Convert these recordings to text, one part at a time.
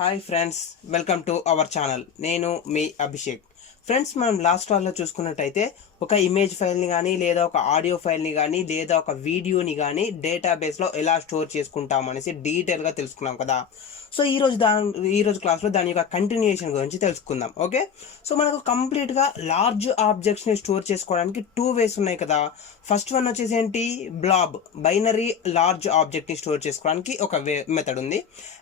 Hi friends, welcome to our channel. నేను మీ Abhishek. Friends, మనం last క్లాస్లో చూసుకున్నట్టయితే ఒక ఇమేజ్ ఫైల్ని కానీ లేదా ఒక ఆడియో ఫైల్ని కానీ లేదా ఒక వీడియోని కానీ డేటాబేస్లో ఎలా స్టోర్ చేసుకుంటాం అనేసి డీటెయిల్గా తెలుసుకున్నాం కదా. సో ఈరోజు క్లాస్లో దాని యొక్క కంటిన్యూషన్ గురించి తెలుసుకుందాం. ఓకే, సో మనకు కంప్లీట్గా లార్జ్ ఆబ్జెక్ట్స్ని స్టోర్ చేసుకోవడానికి 2 వేస్ ఉన్నాయి కదా. ఫస్ట్ వన్ వచ్చేసి ఏంటి, బ్లాబ్, బైనరీ లార్జ్ ఆబ్జెక్ట్ని స్టోర్ చేసుకోవడానికి ఒక మెథడ్ ఉంది.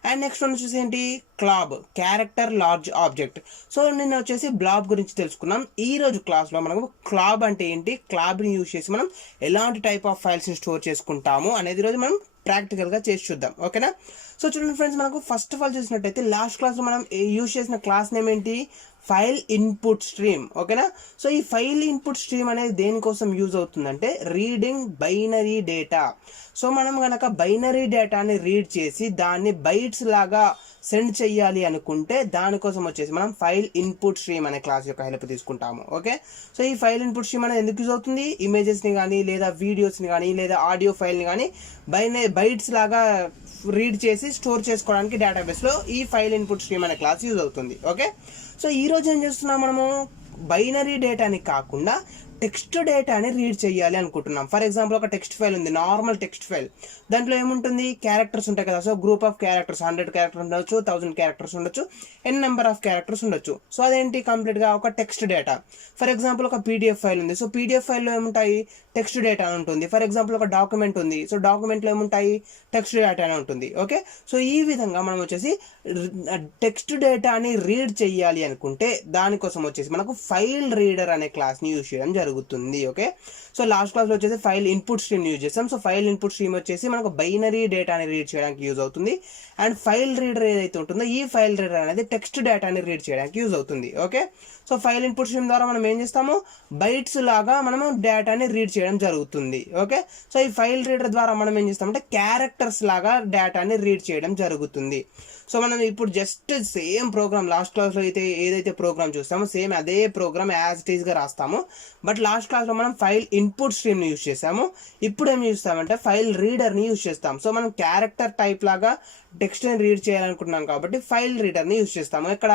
అండ్ నెక్స్ట్ వన్ వచ్చేసి ఏంటి, club, character large object. So నిన్న వచ్చేసి బ్లాబ్ గురించి తెలుసుకున్నాం. ఈ రోజు క్లాస్లో మనకు క్లాబ్ అంటే ఏంటి, క్లాబ్ని యూజ్ చేసి మనం ఎలాంటి టైప్ ఆఫ్ ఫైల్స్ని స్టోర్ చేసుకుంటాము అనేది ఈరోజు మనం ప్రాక్టికల్గా చేసి చూద్దాం. ఓకేనా. సో చూడండి ఫ్రెండ్స్, మనకు ఫస్ట్ ఆఫ్ ఆల్ చూసినట్టయితే లాస్ట్ క్లాస్లో మనం యూజ్ చేసిన క్లాస్ నేమ్ ఏంటి, ఫైల్ ఇన్పుట్ స్ట్రీమ్. ఓకేనా. సో ఈ ఫైల్ ఇన్పుట్ స్ట్రీమ్ అనేది దేనికోసం యూజ్ అవుతుందంటే రీడింగ్ బైనరీ డేటా. సో మనం కనుక బైనరీ డేటాని రీడ్ చేసి దాన్ని బైట్స్ లాగా సెండ్ చేయాలి అనుకుంటే దానికోసం వచ్చేసి మనం ఫైల్ ఇన్పుట్ స్ట్రీమ్ అనే క్లాస్ యొక్క హెల్ప్ తీసుకుంటాము. ఓకే, సో ఈ ఫైల్ ఇన్పుట్ స్ట్రీమ్ అనేది ఎందుకు యూజ్ అవుతుంది, ఇమేజెస్ని కానీ లేదా వీడియోస్ని కానీ లేదా ఆడియో ఫైల్ని కానీ బైట్స్ లాగా రీడ్ చేసి స్టోర్ చేసుకోవడానికి డేటాబేస్లో ఈ ఫైల్ ఇన్పుట్ స్ట్రీమ్ అనే క్లాస్ యూజ్ అవుతుంది. ఓకే, సో ఈరోజు ఏం చేస్తున్నాం, మనము బైనరీ డేటాని కాకుండా టెక్స్ట్ డేటాని రీడ్ చేయాలి అనుకుంటున్నాం. ఫర్ ఎగ్జాంపుల్, ఒక టెక్స్ట్ ఫైల్ ఉంది, నార్మల్ టెక్స్ట్ ఫైల్. దాంట్లో ఏముంటుంది, క్యారెక్టర్స్ ఉంటాయి కదా. So group of characters 100 characters ఉండొచ్చు, 1000 క్యారెక్టర్స్ ఉండొచ్చు, ఎన్ నెంబర్ ఆఫ్ క్యారెక్టర్స్ ఉండొచ్చు. సో అదేంటి, కంప్లీట్గా ఒక టెక్స్ట్ డేటా. ఫర్ ఎగ్జాంపుల్, ఒక పీడిఎఫ్ ఫైల్ ఉంది. సో పీడిఎఫ్ ఫైల్లో ఏముంటాయి, టెక్స్ట్ డేటా అని ఉంటుంది. ఫర్ ఎగ్జాంపుల్, ఒక డాక్యుమెంట్ ఉంది. సో డాక్యుమెంట్లో ఏముంటాయి, టెక్స్ట్ డేటా అని ఉంటుంది. ఓకే, సో ఈ విధంగా మనం వచ్చేసి టెక్స్ట్ డేటాని రీడ్ చేయాలి అనుకుంటే దానికోసం వచ్చేసి మనకు ఫైల్ రీడర్ అనే క్లాస్ని యూజ్ చేయడం జరుగుతుంది. ఓకే, సో లాస్ట్ క్లాస్లో వచ్చేసి ఫైల్ ఇన్పుట్ స్ట్రీమ్ యూజ్ చేస్తాం. సో ఫైల్ ఇన్పుట్ స్ట్రీమ్ వచ్చేసి మనకు బైనరీ డేటాని రీడ్ చేయడానికి యూజ్ అవుతుంది. అండ్ ఫైల్ రీడర్ ఏదైతే ఉంటుందో ఈ ఫైల్ రీడర్ అనేది టెక్స్ట్ డేటాని రీడ్ చేయడానికి యూజ్ అవుతుంది. Okay, so file input stream ద్వారా మనం ఏం చేస్తాము, బైట్స్ లాగా మనము డేటాని రీడ్ చేయడం జరుగుతుంది. ఓకే, సో ఈ ఫైల్ రీడర్ ద్వారా మనం ఏం చేస్తామంటే క్యారెక్టర్స్ లాగా డేటాని రీడ్ చేయడం జరుగుతుంది. సో మనం ఇప్పుడు జస్ట్ సేమ్ ప్రోగ్రామ్ లాస్ట్ క్లాస్లో అయితే ఏదైతే ప్రోగ్రామ్ చూస్తామో సేమ్ అదే ప్రోగ్రామ్ యాజ్ ఇట్ ఈస్గా రాస్తాము. బట్ లాస్ట్ క్లాస్లో మనం ఫైల్ ఇన్పుట్ స్ట్రీమ్ని యూజ్ చేస్తాము. ఇప్పుడు ఏం చూస్తామంటే ఫైల్ రీడర్ని యూజ్ చేస్తాం. సో మనం క్యారెక్టర్ టైప్ లాగా టెక్స్ట్ని రీడ్ చేయాలనుకుంటున్నాం కాబట్టి ఫైల్ రీడర్ని యూజ్ చేస్తాము. ఇక్కడ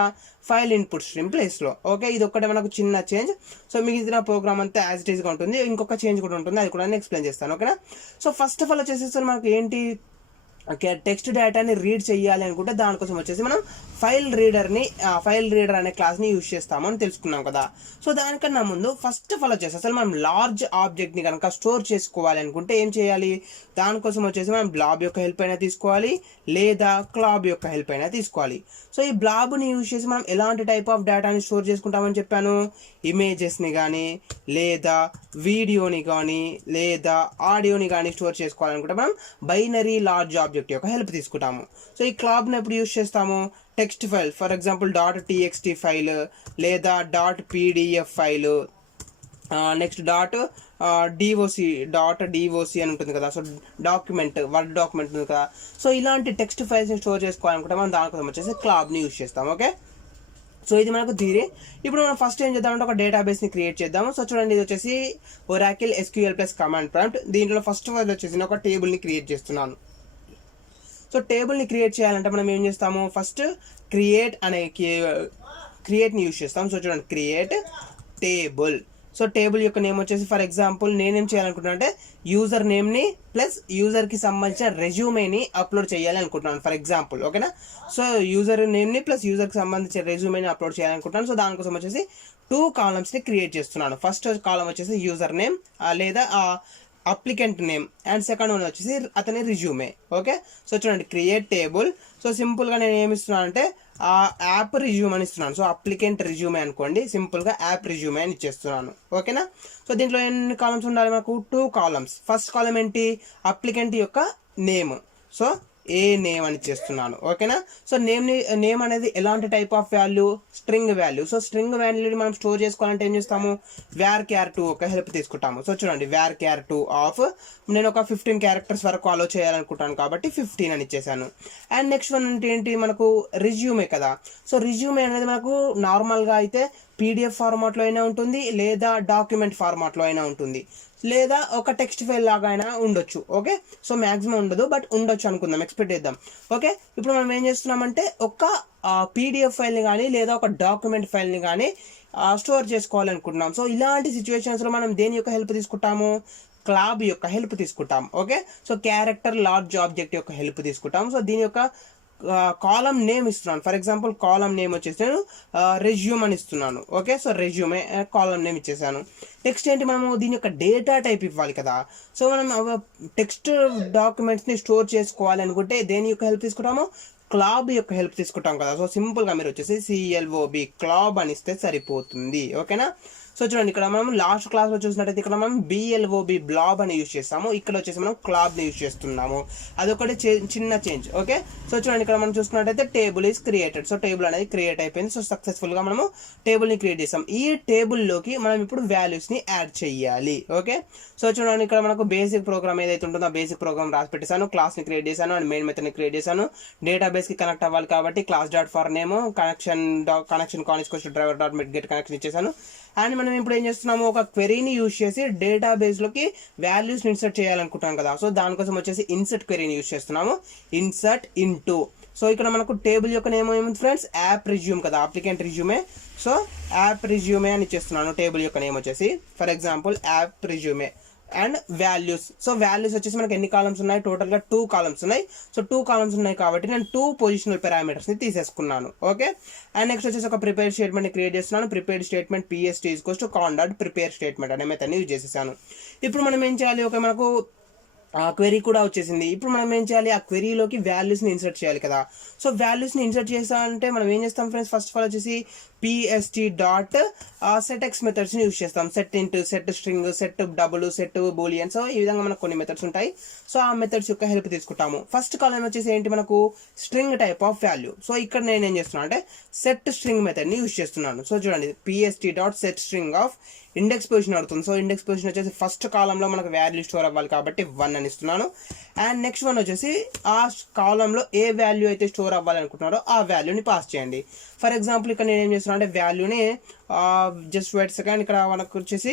ఫైల్ ఇన్పుట్ స్ట్రీమ్ ప్లేస్లో. ఓకే, ఇది ఒక్కటే మనకు చిన్న చేంజ్. సో మిగిలిన ప్రోగ్రామ్ అంతా యాజ్ ఇట్ ఈస్గా ఉంటుంది. ఇంకొక చేంజ్ కూడా ఉంటుంది, అది కూడా నేను ఎక్స్ప్లెయిన్ చేస్తాను. ఓకేనా. సో ఫస్ట్ ఆఫ్ ఆల్ వచ్చేసి మనకు ఏంటి, టెక్స్ట్ డేటాని రీడ్ చేయాలి అనుకుంటే దానికోసం వచ్చేసి మనం ఫైల్ రీడర్ అనే క్లాస్ని యూజ్ చేస్తామని తెలుసుకున్నాం కదా. సో దానికన్నా ముందు ఫస్ట్ ఆఫ్ ఆల్ వచ్చేసి అసలు మనం లార్జ్ ఆబ్జెక్ట్ని కనుక స్టోర్ చేసుకోవాలి అనుకుంటే ఏం చేయాలి, దానికోసం వచ్చేసి మనం బ్లాబ్ యొక్క హెల్ప్ అయినా తీసుకోవాలి లేదా క్లాబ్ యొక్క హెల్ప్ అయినా తీసుకోవాలి. సో ఈ బ్లాబ్ని యూజ్ చేసి మనం ఎలాంటి టైప్ ఆఫ్ డేటాని స్టోర్ చేసుకుంటామని చెప్పాను, ఇమేజెస్ని కానీ లేదా వీడియోని కానీ లేదా ఆడియోని కానీ స్టోర్ చేసుకోవాలనుకుంటే మనం బైనరీ లార్జ్ ఆబ్జెక్ట్ యొక్క హెల్ప్ తీసుకుంటాము. సో ఈ క్లాబ్ని ఎప్పుడు యూజ్ చేస్తాము, text file, for example .txt file లేదా .pdf ఫైల్, నెక్స్ట్ .doc అని ఉంటుంది కదా. సో డాక్యుమెంట్, వర్డ్ డాక్యుమెంట్ ఉంది కదా. సో ఇలాంటి టెక్స్ట్ ఫైల్స్ని స్టోర్ చేసుకోవాలనుకుంటే మనం దానికోసం వచ్చేసి క్లాబ్ని యూజ్ చేస్తాం. ఓకే, సో ఇది మనకు థియరీ. ఇప్పుడు మనం ఫస్ట్ ఏం చేద్దామంటే ఒక డేటాబేస్ని క్రియేట్ చేద్దాము. సో చూడండి, ఇది వచ్చేసి Oracle SQL plus command prompt. దీంట్లో ఫస్ట్ ఆఫ్ ఆల్ వచ్చేసి నేను ఒక టేబుల్ని క్రియేట్ చేస్తున్నాను. సో టేబుల్ని క్రియేట్ చేయాలంటే మనం ఏం చేస్తాము, ఫస్ట్ క్రియేట్ని యూజ్ చేస్తాం. సో చూడండి, క్రియేట్ టేబుల్. సో టేబుల్ యొక్క నేమ్ వచ్చేసి ఫర్ ఎగ్జాంపుల్ నేనేం చేయాలనుకుంటున్నాను అంటే యూజర్ నేమ్ని ప్లస్ యూజర్కి సంబంధించిన రెజ్యూమేని అప్లోడ్ చేయాలి అనుకుంటున్నాను ఫర్ ఎగ్జాంపుల్. ఓకేనా. సో యూజర్ నేమ్ని ప్లస్ యూజర్కి సంబంధించిన రెజ్యూమేని అప్లోడ్ చేయాలనుకుంటున్నాను. సో దానికోసం వచ్చేసి 2 కాలమ్స్ని క్రియేట్ చేస్తున్నాను. ఫస్ట్ కాలం వచ్చేసి యూజర్ నేమ్ లేదా applicant name and second one వచ్చేసి అతని రిజ్యూమే. ఓకే, సో చూడండి, క్రియేట్ టేబుల్. సో సింపుల్గా నేను ఏమి ఇస్తున్నాను అంటే యాప్ రిజ్యూమ్ అని ఇస్తున్నాను. సో అప్లికెంట్ రిజ్యూమే అనుకోండి, సింపుల్గా యాప్ రిజ్యూమే అని ఇచ్చేస్తున్నాను. ఓకేనా. సో దీంట్లో ఎన్ని కాలమ్స్ ఉండాలి, మనకు 2 కాలమ్స్. ఫస్ట్ కాలం ఏంటి, అప్లికెంట్ యొక్క నేమ్. సో ఏ నేమ్ అని చేస్తున్నాను. ఓకేనా. సో నేమ్ అనేది ఎలాంటి type of value, string value. So string వాల్యూని మనం స్టోర్ చేసుకోవాలంటే ఏం చేస్తాము, var_char2 ఒక హెల్ప్ తీసుకుంటాము. సో చూడండి, var_char2 ఆఫ్ నేను ఒక 15 క్యారెక్టర్స్ వరకు అలో చేయాలనుకుంటాను కాబట్టి 15 అని ఇచ్చేసాను. అండ్ నెక్స్ట్ వన్ అంటే ఏంటి, మనకు రిజ్యూమే కదా. సో రిజ్యూమే అనేది మనకు నార్మల్గా అయితే పీడిఎఫ్ ఫార్మాట్లో అయినా ఉంటుంది, లేదా డాక్యుమెంట్ ఫార్మాట్లో అయినా ఉంటుంది, లేదా ఒక టెక్స్ట్ ఫైల్ లాగా అయినా ఉండొచ్చు. ఓకే, సో మ్యాక్సిమం ఉండదు, బట్ ఉండొచ్చు అనుకుందాం, ఎక్స్పెక్ట్ చేద్దాం. ఓకే, ఇప్పుడు మనం ఏం చేస్తున్నామంటే ఒక పీడిఎఫ్ ఫైల్ని కానీ లేదా ఒక డాక్యుమెంట్ ఫైల్ని కానీ స్టోర్ చేసుకోవాలనుకుంటున్నాం. సో ఇలాంటి సిచ్యువేషన్స్లో మనం దేని యొక్క హెల్ప్ తీసుకుంటాము? క్లాబ్ యొక్క హెల్ప్ తీసుకుంటాం. Okay, so character large object యొక్క హెల్ప్ తీసుకుంటాం. సో దీని యొక్క కాలం నేమ్ ఇస్తున్నాను. ఫర్ ఎగ్జాంపుల్ కాలం నేమ్ వచ్చేసి నేను రెజ్యూమ్ అని ఇస్తున్నాను. ఓకే, సో రెజ్యూమే కాలం నేమ్ ఇచ్చేసాను. నెక్స్ట్ ఏంటి, మనము దీని యొక్క డేటా టైప్ ఇవ్వాలి కదా. సో మనం టెక్స్ట్ డాక్యుమెంట్స్ని స్టోర్ చేసుకోవాలి అనుకుంటే దేని యొక్క హెల్ప్ తీసుకుంటాము? క్లాబ్ యొక్క హెల్ప్ తీసుకుంటాం కదా. సో సింపుల్గా మీరు వచ్చేసి CLOB క్లాబ్ అని ఇస్తే సరిపోతుంది. ఓకేనా. సో చూడండి, ఇక్కడ మనం లాస్ట్ క్లాస్లో చూసినట్టయితే ఇక్కడ మనం BLOB బ్లాబ్ అని యూజ్ చేస్తాము, ఇక్కడ వచ్చేసి మనం క్లాబ్ని యూజ్ చేస్తున్నాము. అదొకటి చిన్న చేంజ్. ఓకే, సో చూడండి, ఇక్కడ మనం చూసుకున్నట్టయితే table is created. So table అనేది క్రియేట్ అయిపోయింది. సో సక్సెస్ఫుల్గా మనము టేబుల్ని క్రియేట్ చేస్తాం. ఈ టేబుల్లోకి మనం ఇప్పుడు వాల్యూస్ని యాడ్ చేయాలి. ఓకే, సో చూడండి, ఇక్కడ మనకు బేసిక్ ప్రోగ్రామ్ ఏదైతే ఉంటుందో ఆ బేసిక్ ప్రోగ్రామ్ రాసి పెట్టేశాను, క్లాస్ని క్రియేట్ చేశాను అండ్ మెయిన్ మెథడ్ని క్రియేట్ చేశాను. డేటాబేస్కి కనెక్ట్ అవ్వాలి కాబట్టి class.for name connection driver dot మెట్ గెట్ కనెక్షన్ ఇచ్చేసాను. అండ్ మనం ఇప్పుడు ఏం చేస్తున్నాము, ఒక క్వెరీని యూజ్ చేసి డేటాబేస్లోకి వాల్యూస్ని ఇన్సర్ట్ చేయాలనుకుంటున్నాం కదా. సో దానికోసం వచ్చేసి ఇన్సర్ట్ క్వెరీని యూజ్ చేస్తున్నాము, ఇన్సర్ట్ ఇంటూ. సో ఇక్కడ మనకు టేబుల్ యొక్క నేమ్ ఏముంది ఫ్రెండ్స్? యాప్ రిజ్యూమ్ కదా, applicant resume. So app resume అని ఇచ్చేస్తున్నాను. టేబుల్ యొక్క నేమ్ వచ్చేసి for example app resume and values. So values వచ్చేసి మనకి ఎన్ని కాలమ్స్ ఉన్నాయి? టోటల్గా 2 కాలమ్స్ ఉన్నాయి. సో 2 కాలమ్స్ ఉన్నాయి కాబట్టి నేను 2 పొజిషనల్ పారామీటర్స్ని తీసేసుకున్నాను. ఓకే, అండ్ నెక్స్ట్ వచ్చేసి ఒక ప్రిపేర్ స్టేట్మెంట్ని క్రియేట్ చేస్తున్నాను. Prepare statement PST = con. Prepare statement అనే మెథడ్ని యూజ్ చేసేసాను. ఇప్పుడు మనం ఏం చేయాలి? ఓకే, మనకు క్వెరీ కూడా వచ్చేసింది. ఇప్పుడు మనం ఏం చేయాలి? ఆ క్వెరీలోకి వాల్యూస్ని ఇన్సర్ట్ చేయాలి కదా. సో వాల్యూస్ని ఇన్సర్ట్ చేసామంటే మనం ఏం చేస్తాం ఫ్రెండ్స్? ఫస్ట్ ఆఫ్ ఆల్ వచ్చేసి PST డాట్ సెట్ మెథడ్స్ని యూజ్ చేస్తాం. Set into, set string, set double, set Boolean. So ఈ విధంగా మనకు కొన్ని మెథడ్స్ ఉంటాయి. సో ఆ మెథడ్స్ యొక్క హెల్ప్ తీసుకుంటాము. ఫస్ట్ కాలం వచ్చేసి ఏంటి, మనకు string type of value. So ఇక్కడ నేను ఏం చేస్తున్నాను అంటే సెట్ స్ట్రింగ్ మెథడ్ని యూజ్ చేస్తున్నాను. సో చూడండి, PST dot set string of index position అవుతుంది. సో ఇండెక్స్ పొజిషన్ వచ్చేసి ఫస్ట్ కాలంలో మనకు వాల్యూ స్టోర్ అవ్వాలి కాబట్టి 1 అని ఇస్తున్నాను. అండ్ నెక్స్ట్ వన్ వచ్చేసి ఆ కాలంలో ఏ వాల్యూ అయితే స్టోర్ అవ్వాలనుకుంటున్నారో ఆ వాల్యూని పాస్ చేయండి. ఫర్ ఎగ్జాంపుల్ ఇక్కడ నేను ఏం చేస్తున్నాను అంటే వాల్యూని జస్ట్ వెయిట్ సెకండ్, ఇక్కడ మనకు వచ్చేసి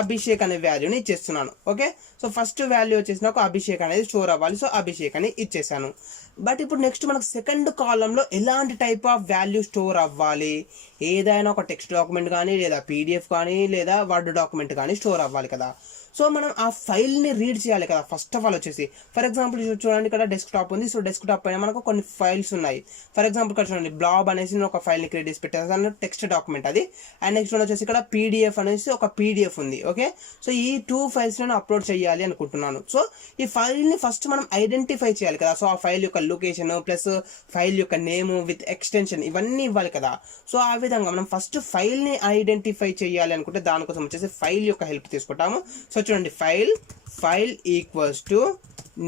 అభిషేక్ అనే వాల్యూని ఇచ్చేస్తున్నాను. ఓకే, సో ఫస్ట్ వాల్యూ వచ్చేసి నాకు అభిషేక్ అనేది స్టోర్ అవ్వాలి. సో అభిషేక్ అని ఇచ్చేసాను. బట్ ఇప్పుడు నెక్స్ట్ మనకు సెకండ్ కాలంలో ఎలాంటి టైప్ ఆఫ్ వాల్యూ స్టోర్ అవ్వాలి? ఏదైనా ఒక టెక్స్ట్ డాక్యుమెంట్ కానీ, లేదా PDF కానీ, లేదా వర్డ్ డాక్యుమెంట్ కానీ స్టోర్ అవ్వాలి కదా. సో మనం ఆ ఫైల్ని రీడ్ చేయాలి కదా. ఫస్ట్ ఆఫ్ ఆల్ వచ్చేసి ఫర్ ఎగ్జాంపుల్ చూడండి, ఇక్కడ డెస్క్టాప్ ఉంది. సో డెస్క్టాప్ పైన మనకు కొన్ని ఫైల్స్ ఉన్నాయి. ఫర్ ఎగ్జాంపుల్ ఇక్కడ చూడండి, బ్లాబ్ అనేసి నేను ఒక ఫైల్ని క్రియేట్ చేసి పెట్టేసాను, టెక్స్ట్ డాక్యుమెంట్ అది. అండ్ నెక్స్ట్ వన్ వచ్చేసి ఇక్కడ PDF అనేసి ఒక PDF ఉంది. ఓకే, సో ఈ 2 ఫైల్స్ నేను అప్లోడ్ చేయాలి అనుకుంటున్నాను. సో ఈ ఫైల్ని ఫస్ట్ మనం ఐడెంటిఫై చేయాలి కదా. సో ఆ ఫైల్ యొక్క లొకేషన్ ప్లస్ ఫైల్ యొక్క నేమ్ విత్ ఎక్స్టెన్షన్ ఇవన్నీ ఇవ్వాలి కదా. సో ఆ విధంగా మనం ఫస్ట్ ఫైల్ని ఐడెంటిఫై చేయాలి అనుకుంటే దానికోసం వచ్చేసి ఫైల్ యొక్క హెల్ప్ తీసుకుంటాము. సో చూడండి, file equals to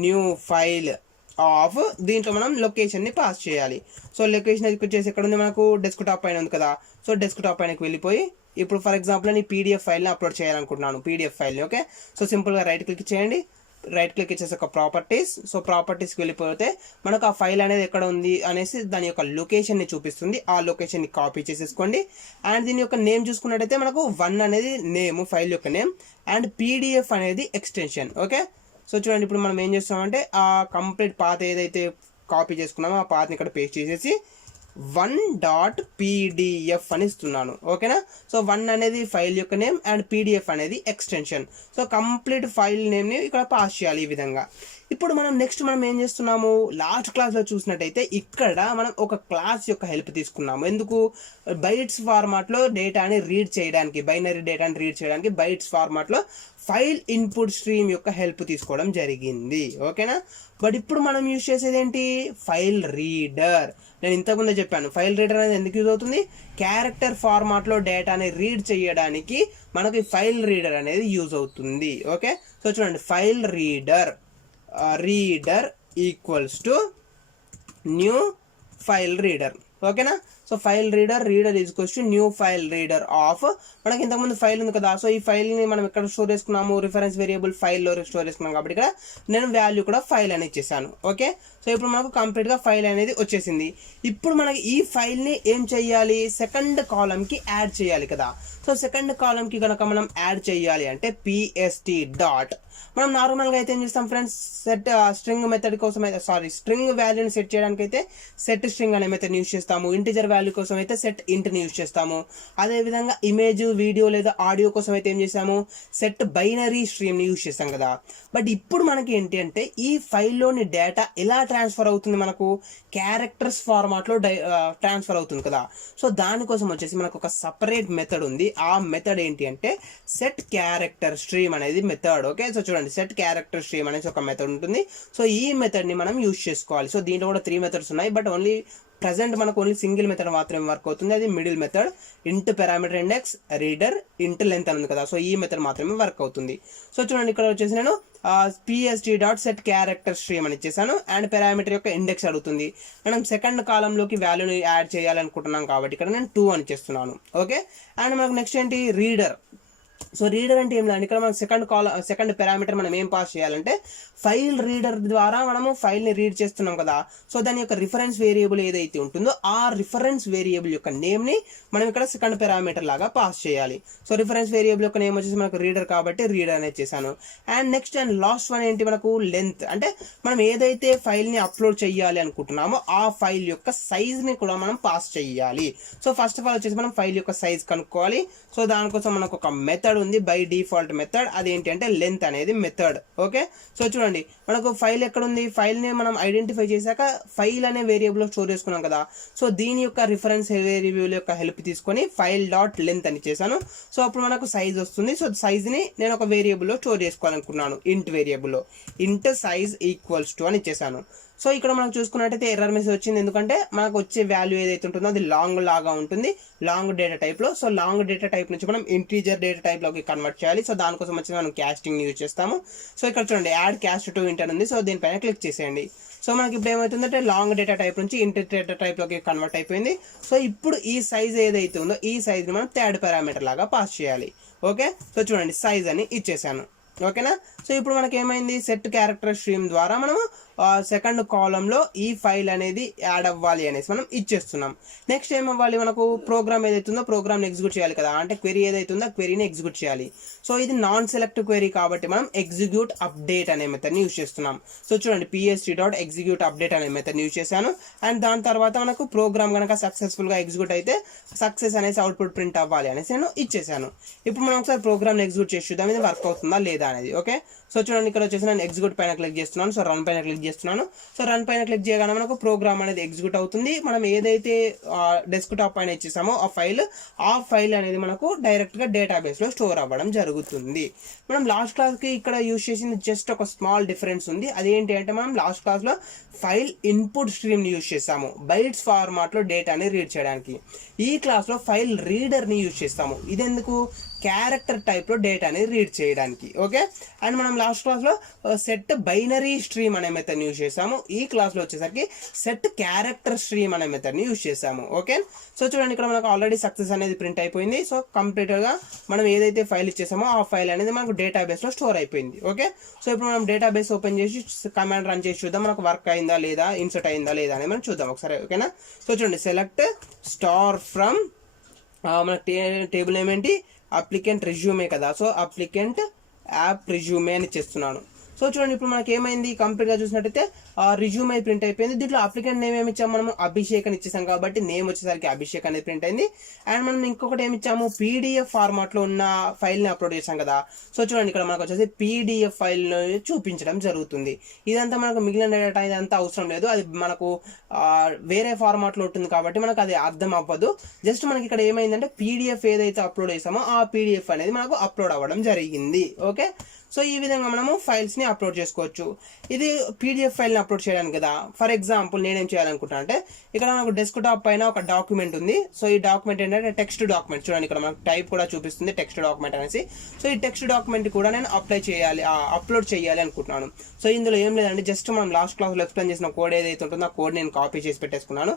new file of, దీంట్లో మనం లొకేషన్ని పాస్ చేయాలి. సో లొకేషన్ వచ్చేసి ఎక్కడ ఉంది? మనకు డెస్క్టాప్ పైన ఉంది కదా. సో డెస్క్టాప్ పైనకి వెళ్ళిపోయి ఇప్పుడు ఫర్ ఎగ్జాంపుల్ నేను PDF ఫైల్ని అప్లోడ్ చేయాలనుకుంటున్నాను, PDF ఫైల్ని. ఓకే, సో సింపుల్గా రైట్ క్లిక్ చేయండి. రైట్ క్లిక్ ఇచ్చేసి ఒక ప్రాపర్టీస్. సో ప్రాపర్టీస్కి వెళ్ళిపోతే మనకు ఆ ఫైల్ అనేది ఎక్కడ ఉంది అనేసి దాని యొక్క లొకేషన్ని చూపిస్తుంది. ఆ లొకేషన్ని కాపీ చేసేసుకోండి. అండ్ దీని యొక్క నేమ్ చూసుకున్నట్టయితే మనకు 1 అనేది నేమ్, ఫైల్ యొక్క నేమ్, అండ్ PDF అనేది ఎక్స్టెన్షన్. ఓకే, సో చూడండి, ఇప్పుడు మనం ఏం చేస్తామంటే ఆ కంప్లీట్ పాత్ ఏదైతే కాపీ చేసుకున్నామో ఆ పాత్ని ఇక్కడ పేస్ట్ చేసేసి 1.pdf అని ఇస్తున్నాను. ఓకేనా, సో 1 అనేది ఫైల్ యొక్క నేమ్ అండ్ PDF అనేది ఎక్స్టెన్షన్. సో కంప్లీట్ ఫైల్ నేమ్ని ఇక్కడ పాస్ చేయాలి ఈ విధంగా. ఇప్పుడు మనం నెక్స్ట్ ఏం చేస్తున్నాము? లాస్ట్ క్లాస్లో చూసినట్టయితే ఇక్కడ మనం ఒక క్లాస్ యొక్క హెల్ప్ తీసుకున్నాము. ఎందుకు? బైట్స్ ఫార్మాట్లో డేటాని రీడ్ చేయడానికి, బైనరీ డేటాని రీడ్ చేయడానికి బైట్స్ ఫార్మాట్లో ఫైల్ ఇన్పుట్ స్ట్రీమ్ యొక్క హెల్ప్ తీసుకోవడం జరిగింది. ఓకేనా, బట్ ఇప్పుడు మనం యూజ్ చేసేది ఏంటి? File reader. నేను ఇంతకుముందే చెప్పాను, ఫైల్ రీడర్ అనేది ఎందుకు యూజ్ అవుతుంది? క్యారెక్టర్ ఫార్మాట్లో డేటాని రీడ్ చేయడానికి మనకి ఫైల్ రీడర్ అనేది యూజ్ అవుతుంది. ఓకే, సో చూడండి, file reader equals to new file reader. ఓకేనా, so so file reader is new file reader of, మనకి ఇంతకుముందు ఫైల్ ఉంది కదా, సో ఈ ఫైల్ని మనం ఎక్కడ స్టోర్ చేసుకున్నాము, రిఫరెన్స్ వేరియబుల్ ఫైల్లో స్టోర్ చేసుకున్నాం కాబట్టి ఇక్కడ నేను వాల్యూ కూడా ఫైల్ అని ఇచ్చేసాను. ఓకే, సో ఇప్పుడు మనకు కంప్లీట్గా ఫైల్ అనేది వచ్చేసింది. ఇప్పుడు మనకి ఈ ఫైల్ని ఏం చేయాలి, సెకండ్ కాలంకి యాడ్ చేయాలి కదా. సో సెకండ్ కాలంకి కనుక మనం యాడ్ చేయాలి అంటే పిఎస్టీ డాట్, మనం నార్మల్గా అయితే ఏం చేస్తాం ఫ్రెండ్స్, సెట్ స్ట్రింగ్ మెథడ్ కోసం అయితే స్ట్రింగ్ వాల్యూని సెట్ చేయడానికి అయితే సెట్ స్ట్రింగ్ అనే మెథడ్ యూస్ చేస్తాము. ఇంటిజర్ వాల్యూ కోసం అయితే సెట్ ఇంట్ని యూస్ చేస్తాము. అదేవిధంగా ఇమేజ్, వీడియో లేదా ఆడియో కోసం అయితే ఏం చేసాము, సెట్ బైనరీ స్ట్రీమ్ని యూస్ చేస్తాం కదా. బట్ ఇప్పుడు మనకి ఏంటి అంటే ఈ ఫైల్లోని డేటా ఎలా ట్రాన్స్ఫర్ అవుతుంది, మనకు క్యారెక్టర్స్ ఫార్మాట్లో ట్రాన్స్ఫర్ అవుతుంది కదా. సో దానికోసం వచ్చేసి మనకు ఒక సపరేట్ మెథడ్ ఉంది. ఆ మెథడ్ ఏంటి అంటే సెట్ క్యారెక్టర్ స్ట్రీమ్ అనేది మెథడ్. ఓకే, సో చూడండి, సెట్ క్యారెక్టర్ స్ట్రీమ్ అనేది ఒక మెథడ్ ఉంటుంది. సో ఈ మెథడ్ని మనం యూస్ చేసుకోవాలి. సో దీంట్లో కూడా 3 మెథడ్స్ ఉన్నాయి, బట్ ఓన్లీ ప్రజెంట్ మనకు ఓన్లీ సింగిల్ మెథడ్ మాత్రమే వర్క్ అవుతుంది. అది మిడిల్ మెథడ్, ఇంట్ పారామీటర్ ఇండెక్స్ రీడర్ ఇంట్ లెంత్ అని ఉంది కదా. సో ఈ మెథడ్ మాత్రమే వర్క్ అవుతుంది. సో చూడండి, ఇక్కడ వచ్చేసి నేను PST dot set character stream అని ఇచ్చేసాను. అండ్ పారామీటర్ యొక్క ఇండెక్స్ అడుగుతుంది. మనం సెకండ్ కాలంలోకి వాల్యూని యాడ్ చేయాలనుకుంటున్నాం కాబట్టి ఇక్కడ నేను 2 అని చేస్తున్నాను. ఓకే, అండ్ మనకు నెక్స్ట్ ఏంటి, రీడర్. సో రీడర్ అంటే ఏం లేదు, ఇక్కడ మనం సెకండ్ పారామీటర్ మనం ఏం పాస్ చేయాలంటే ఫైల్ రీడర్ ద్వారా మనము ఫైల్ని రీడ్ చేస్తున్నాం కదా. సో దాని యొక్క రిఫరెన్స్ వేరియబుల్ ఏదైతే ఉంటుందో ఆ రిఫరెన్స్ వేరియబుల్ యొక్క నేమ్ని మనం ఇక్కడ సెకండ్ పారామీటర్ లాగా పాస్ చేయాలి. సో రిఫరెన్స్ వేరియబుల్ యొక్క నేమ్ వచ్చేసి మనకు రీడర్ కాబట్టి రీడర్ అనేది చేశాను. And next and last one ఏంటి, మనకు లెంత్. అంటే మనం ఏదైతే ఫైల్ని అప్లోడ్ చేయాలి అనుకుంటున్నామో ఆ ఫైల్ యొక్క సైజ్ని కూడా మనం పాస్ చేయాలి. సో ఫస్ట్ ఆఫ్ ఆల్ వచ్చేసి మనం ఫైల్ యొక్క సైజ్ కనుక్కోవాలి. సో దానికోసం మనకు ఒక మెథడ్ ఉంది, బై డిఫాల్ట్ మెథడ్. అదేంటి అంటే లెంత్ అనేది మెథడ్. ఓకే, సో చూడండి, మనకు ఫైల్ ఎక్కడ ఉంది, ఫైల్ని మనం ఐడెంటిఫై చేశాక ఫైల్ అనే వేరియబుల్లో స్టోర్ చేసుకున్నాం కదా. సో దీని యొక్క రిఫరెన్స్ వేరియబుల్ యొక్క హెల్ప్ తీసుకొని ఫైల్ డాట్ లెంత్ అని చేశాను. సో అప్పుడు మనకు సైజ్ వస్తుంది. సో సైజ్ని నేను ఒక వేరియబుల్లో స్టోర్ చేసుకోవాలనుకున్నాను, ఇంట్ వేరియబుల్లో. ఇంట్ సైజ్ ఈక్వల్స్ టు అని ఇచ్చేసాను. సో ఇక్కడ మనం చూసుకున్నట్టయితే ఎర్రర్ మెసేజ్ వచ్చింది, ఎందుకంటే మనకు వచ్చే వాల్యూ ఏదైతే ఉంటుందో అది లాంగ్ లాగా ఉంటుంది, లాంగ్ డేటా టైప్లో. సో లాంగ్ డేటా టైప్ నుంచి మనం ఇంటీజర్ డేటా టైప్లోకి కన్వర్ట్ చేయాలి. సో దానికోసం వచ్చి మనం క్యాస్టింగ్ యూజ్ చేస్తాము. సో ఇక్కడ చూడండి, యాడ్ క్యాస్ట్ టు ఇంట్ అని ఉంది. సో దీనిపైన క్లిక్ చేసేయండి. సో మనకి ఇప్పుడు ఏమవుతుందంటే లాంగ్ డేటా టైప్ నుంచి ఇంటర్ డేటా టైప్లోకి కన్వర్ట్ అయిపోయింది. సో ఇప్పుడు ఈ సైజ్ ఏదైతే ఉందో ఈ సైజ్ని మనం థర్డ్ పారామీటర్ లాగా పాస్ చేయాలి. ఓకే, సో చూడండి, సైజ్ అని ఇచ్చేసాను. ఓకేనా, సో ఇప్పుడు మనకి ఏమైంది, సెట్ క్యారెక్టర్ స్ట్రీమ్ ద్వారా మనము సెకండ్ కాలంలో ఈ ఫైల్ అనేది యాడ్ అవ్వాలి అనేసి మనం ఇచ్చేస్తున్నాం. నెక్స్ట్ ఏమవ్వాలి, మనకు ప్రోగ్రామ్ ఏదైతే ఉందో ప్రోగ్రామ్ని ఎగ్జిక్యూట్ చేయాలి కదా. అంటే క్వెరీ ఏదైతే ఉందో క్వెరీని ఎగ్జిక్యూట్ చేయాలి. సో ఇది నాన్ సెలెక్ట్ క్వెరీ కాబట్టి మనం ఎగ్జిక్యూట్ అప్డేట్ అనే మెథడ్ని యూజ్ చేస్తున్నాం. సో చూడండి, పిఎస్టీ డాట్ ఎగ్జిక్యూట్ అప్డేట్ అనే మెథడ్ని యూజ్ చేశాను. అండ్ దాని తర్వాత మనకు ప్రోగ్రామ్ కనుక సక్సెస్ఫుల్గా ఎగ్జిక్యూట్ అయితే సక్సెస్ అనేసి అవుట్పుట్ ప్రింట్ అవ్వాలి అనేసి నేను ఇచ్చేసాను. ఇప్పుడు మనం ఒకసారి ప్రోగ్రామ్ని ఎగ్జిక్యూట్ చేసి చూద్దాం ఇది వర్క్ అవుతుందా లేదా అనేది. ఓకే, సో చూడండి, ఇక్కడ వచ్చేసి నేను ఎగ్జిక్యూట్ పైన క్లిక్ చేస్తున్నాను. సో రన్ పైన క్లిక్ చేస్తున్నాను. సో రన్ పైన క్లిక్ చేయగానే మనకు ప్రోగ్రామ్ అనేది ఎగ్జిక్యూట్ అవుతుంది. మనం ఏదైతే డెస్క్ టాప్ పైన ఇచ్చేసామో ఆ ఫైల్ అనేది మనకు డైరెక్ట్గా డేటాబేస్లో స్టోర్ అవ్వడం జరుగుతుంది. మనం లాస్ట్ క్లాస్కి ఇక్కడ యూజ్ చేసింది జస్ట్ ఒక స్మాల్ డిఫరెన్స్ ఉంది. అదేంటి అంటే మనం లాస్ట్ క్లాస్లో ఫైల్ ఇన్పుట్ స్ట్రీమ్ని యూజ్ చేస్తాము బైట్స్ ఫార్మాట్లో డేటాని రీడ్ చేయడానికి. ఈ క్లాస్లో ఫైల్ రీడర్ని యూజ్ చేస్తాము. ఇది ఎందుకు, క్యారెక్టర్ టైప్లో డేటాని రీడ్ చేయడానికి. ఓకే, అండ్ మనం లాస్ట్ క్లాస్లో సెట్ బైనరీ స్ట్రీమ్ అనే మెథడ్ని యూజ్ చేసాము. ఈ క్లాస్లో వచ్చేసరికి సెట్ క్యారెక్టర్ స్ట్రీమ్ అనే మెథడ్ని యూజ్ చేసాము. ఓకే, సో చూడండి, ఇక్కడ మనకు ఆల్రెడీ సక్సెస్ అనేది ప్రింట్ అయిపోయింది. సో కంప్లీట్గా మనం ఏదైతే ఫైల్ ఇచ్చేసామో ఆ ఫైల్ అనేది మనకు డేటాబేస్లో స్టోర్ అయిపోయింది. ఓకే, సో ఇప్పుడు మనం డేటాబేస్ ఓపెన్ చేసి కమాండ్ రన్ చేసి చూద్దాం మనకు వర్క్ అయిందా లేదా, ఇన్సర్ట్ అయిందా లేదా అనేది మనం చూద్దాం ఒకసారి. ఓకేనా, సో చూడండి, సెలెక్ట్ స్టార్ ఫ్రమ్ మన టేబుల్ నేమ్ ఏంటి, అప్లికెంట్ రెజ్యూమే కదా. సో అప్లికెంట్ యాప్ రెజ్యూమే అని చేస్తున్నాను. సో చూడండి, ఇప్పుడు మనకి ఏమైంది, కంప్లీట్గా చూసినట్టయితే రిజ్యూమే ప్రింట్ అయిపోయింది. దీంట్లో అప్లికెంట్ నేమ్ ఏమి ఇచ్చాము, మనం అభిషేక్ అని ఇచ్చేసాం కాబట్టి నేమ్ వచ్చేసరికి అభిషేక్ అనేది ప్రింట్ అయింది. అండ్ మనం ఇంకొకటి ఏమి ఇచ్చాము, పీడిఎఫ్ ఫార్మాట్లో ఉన్న ఫైల్ని అప్లోడ్ చేసాం కదా. సో చూడండి, ఇక్కడ మనకు వచ్చేసి పీడిఎఫ్ ఫైల్ చూపించడం జరుగుతుంది. ఇదంతా మనకు మిగిలిన డేటా ఇదంతా అవసరం లేదు, అది మనకు వేరే ఫార్మాట్లో ఉంటుంది కాబట్టి మనకు అది అర్థం అవ్వదు. జస్ట్ మనకి ఇక్కడ ఏమైందంటే పీడిఎఫ్ ఏదైతే అప్లోడ్ చేసామో ఆ పీడిఎఫ్ అనేది మనకు అప్లోడ్ అవ్వడం జరిగింది. ఓకే, సో ఈ విధంగా మనము ఫైల్స్ని అప్లోడ్ చేసుకోవచ్చు. ఇది పీడిఎఫ్ ఫైల్ని అప్లోడ్ చేయడానికి కదా. ఫర్ ఎగ్జాంపుల్ నేనేం చేయాలనుకుంటున్నా అంటే ఇక్కడ మనకు డెస్క్ టాప్ పైన ఒక డాక్యుమెంట్ ఉంది. సో ఈ డాక్యుమెంట్ ఏంటంటే టెక్స్ట్ డాక్యుమెంట్. చూడండి, ఇక్కడ మనకు టైప్ కూడా చూపిస్తుంది టెక్స్ట్ డాక్యుమెంట్ అనేసి. సో ఈ టెక్స్ట్ డాక్యుమెంట్ కూడా నేను అప్లోడ్ చేయాలి అనుకుంటున్నాను. సో ఇందులో ఏం లేదండి, జస్ట్ మనం లాస్ట్ క్లాస్లో ఎక్స్ప్లెయిన్ చేసిన కోడ్ ఏదైతే ఉంటుందో ఆ కోడ్ నేను కాపీ చేసి పెట్టేసుకున్నాను.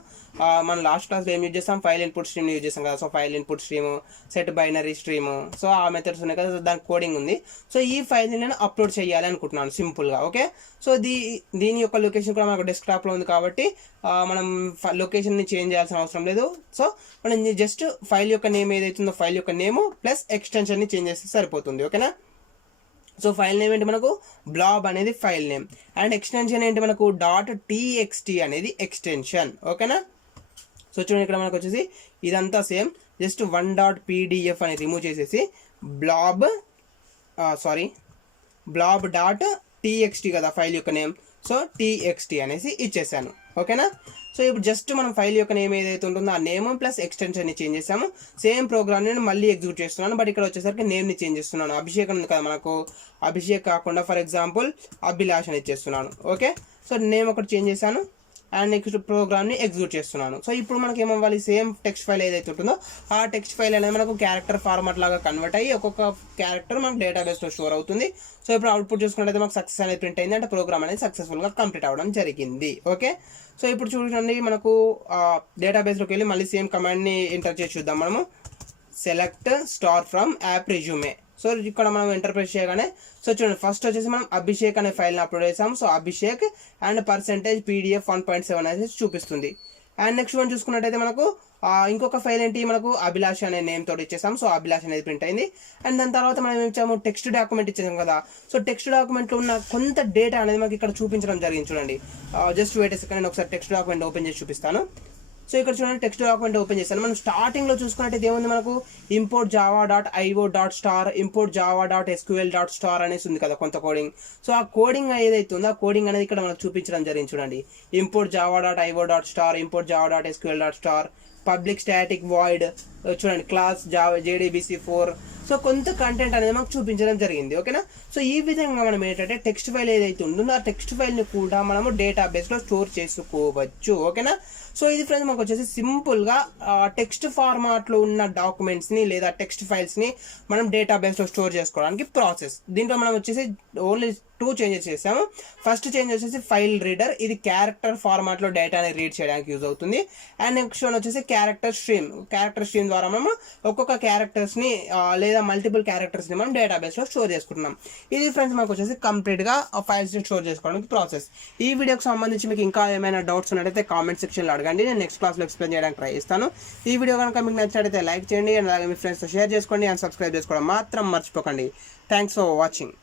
మనం లాస్ట్ క్లాస్లో ఏం యూజ్ చేస్తాం, ఫైల్ ఇన్పుట్ స్ట్రీమ్ యూజ్ చేస్తాం కదా. So file input stream, set binary stream, so ఆ మెథడ్స్ ఉన్నాయి కదా. సో దాని కోడింగ్ ఉంది. సో ఈ ఫైల్ని నేను అప్లోడ్ చేయాలి అనుకుంటున్నాను సింపుల్గా. ఓకే, సో దీని యొక్క లొకేషన్ కూడా మనకు డెస్క్టాప్లో ఉంది కాబట్టి మనం లొకేషన్ని చేంజ్ చేయాల్సిన అవసరం లేదు. సో మనం జస్ట్ ఫైల్ యొక్క నేమ్ ఏదైతుందో ఫైల్ యొక్క నేము ప్లస్ ఎక్స్టెన్షన్ని చేంజ్ చేస్తే సరిపోతుంది. ఓకేనా. సో ఫైల్ నేమ్ ఏంటి మనకు బ్లాబ్ అనేది ఫైల్ నేమ్, అండ్ ఎక్స్టెన్షన్ ఏంటి మనకు .txt అనేది ఎక్స్టెన్షన్. ఓకేనా. సో చూడండి ఇక్కడ మనకు వచ్చేసి ఇదంతా సేమ్, జస్ట్ .pdf అని రిమూవ్ చేసేసి blob.txt కదా ఫైల్ యొక్క నేమ్, సో txt అనేసి ఇచ్చేసాను. ఓకేనా. సో ఇప్పుడు జస్ట్ మనం ఫైల్ యొక్క నేమ్ ఏదైతే ఉంటుందో ఆ నేమ్ ప్లస్ ఎక్స్టెన్షన్ని చేంజ్ చేసాము. సేమ్ ప్రోగ్రామ్ నేను మళ్ళీ ఎగ్జిక్యూట్ చేస్తున్నాను, బట్ ఇక్కడ వచ్చేసరికి నేమ్ని చేంజ్ చేస్తున్నాను. అభిషేక్ ఉంది కదా మనకు, అభిషేక్ కాకుండా ఫర్ ఎగ్జాంపుల్ అభిలాష్ అని ఇచ్చేస్తున్నాను. ఓకే, సో నేమ్ ఒకటి చేంజ్ చేశాను అండ్ నెక్స్ట్ ప్రోగ్రామ్ని ఎగ్జిక్యూట్ చేస్తున్నాను. సో ఇప్పుడు మనకి ఏమవ్వాలి, సేమ్ టెక్స్ట్ ఫైల్ ఏదైతే ఉంటుందో ఆ టెక్స్ట్ ఫైల్ అనేది మనకు క్యారెక్టర్ ఫార్మాట్ లాగా కన్వర్ట్ అయ్యి ఒక్కొక్క క్యారెక్టర్ మనకు డేటాబేస్లో స్టోర్ అవుతుంది. సో ఇప్పుడు అవుట్పుట్ చూసుకున్నట్లయితే మాకు సక్సెస్ అనేది ప్రింట్ అయింది, అంటే ప్రోగ్రామ్ అనేది సక్సెస్ఫుల్గా కంప్లీట్ అవ్వడం జరిగింది. ఓకే, సో ఇప్పుడు చూడండి మనకు డేటాబేస్లోకి వెళ్ళి మళ్ళీ సేమ్ కమాండ్ని ఎంటర్ చేసి చూద్దాం మనము. Select star from app resume. So ఇక్కడ మనం ఎంటర్ప్రెస్ చేయగానే సో చూడండి ఫస్ట్ వచ్చేసి మనం అభిషేక్ అనే ఫైల్ని అప్లోడ్ చేసాం. సో అభిషేక్ అండ్ %PDF 1.7 అనేది చూపిస్తుంది. అండ్ నెక్స్ట్ వన్ చూసుకున్నట్టయితే మనకు ఇంకొక ఫైల్ ఏంటి మనకు అభిలాష్ అనే నేమ్ తోటి ఇచ్చేసాం. సో అభిలాష్ అనేది ప్రింట్ అయింది. అండ్ దాని తర్వాత మనం ఏం ఇచ్చాము, టెక్స్ట్ డాక్యుమెంట్ ఇచ్చేసాం కదా. సో టెక్స్ట్ డాక్యుమెంట్లో ఉన్న కొంత డేటా అనేది మనకి ఇక్కడ చూపించడం జరిగింది. చూడండి జస్ట్ వెయిట్ సెకండ్, నేను ఒకసారి టెక్స్ట్ డాక్యుమెంట్ ఓపెన్ చేసి చూపిస్తాను. సో ఇక్కడ చూడండి టెక్స్ట్ డాక్యుమెంట్ ఓపెన్ చేస్తాను. మనం స్టార్టింగ్లో చూసుకున్నట్టయితే ఏముంది మనకు import java.io.star, import java.sql.star అనేసి ఉంది కదా కొంత కోడింగ్. సో ఆ కోడింగ్ ఏదైతే ఉందో ఆ కోడింగ్ అనేది ఇక్కడ మనకు చూపించడం జరిగింది. చూడండి import java.io.star, import java.sql.star, public static void, చూడండి క్లాస్ Jdbc 4. సో కొంత కంటెంట్ అనేది మనకు చూపించడం జరిగింది. ఓకేనా. సో ఈ విధంగా మనం ఏంటంటే టెక్స్ట్ ఫైల్ ఏదైతే ఉంటుందో ఆ టెక్స్ట్ ఫైల్ని కూడా మనము డేటాబేస్లో స్టోర్ చేసుకోవచ్చు. ఓకేనా. సో ఇది ఫ్రెండ్స్ మనకు వచ్చేసి సింపుల్గా టెక్స్ట్ ఫార్మాట్లో ఉన్న డాక్యుమెంట్స్ని లేదా టెక్స్ట్ ఫైల్స్ని మనం డేటాబేస్లో స్టోర్ చేసుకోవడానికి ప్రాసెస్. దీంట్లో మనం వచ్చేసి ఓన్లీ 2 చేంజెస్ చేసాము. ఫస్ట్ చేంజ్ వచ్చేసి ఫైల్ రీడర్, ఇది క్యారెక్టర్ ఫార్మాట్లో డేటాని రీడ్ చేయడానికి యూజ్ అవుతుంది. అండ్ నెక్స్ట్ వన్ వచ్చేసి క్యారెక్టర్ స్ట్రీమ్ ద్వారా మనం ఒక్కొక్క క్యారెక్టర్స్ని లేదా మల్టిపుల్ క్యారెక్టర్స్ని మనం డేటాబేస్లో స్టోర్ చేసుకుంటున్నాం. ఇది ఫ్రెండ్స్ మనకు వచ్చేసి కంప్లీట్గా ఫైల్స్ని స్టోర్ చేసుకోవడానికి ప్రాసెస్. ఈ వీడియోకి సంబంధించి మీకు ఇంకా ఏమైనా డౌట్స్ ఉన్నట్టయితే కామెంట్ సెక్షన్లో అడగండి, నేను నెక్స్ట్ క్లాస్లో ఎక్స్ప్లెయిన్ చేయడానికి ట్రై చేస్తాను. ఈ వీడియో కనుక మీకు నచ్చినట్టయితే లైక్ చేయండి, అండ్ అలాగే మీ ఫ్రెండ్స్తో షేర్ చేసుకోండి, అండ్ సబ్స్క్రైబ్ చేసుకోవడం మాత్రం మర్చిపోకండి. Thanks for watching.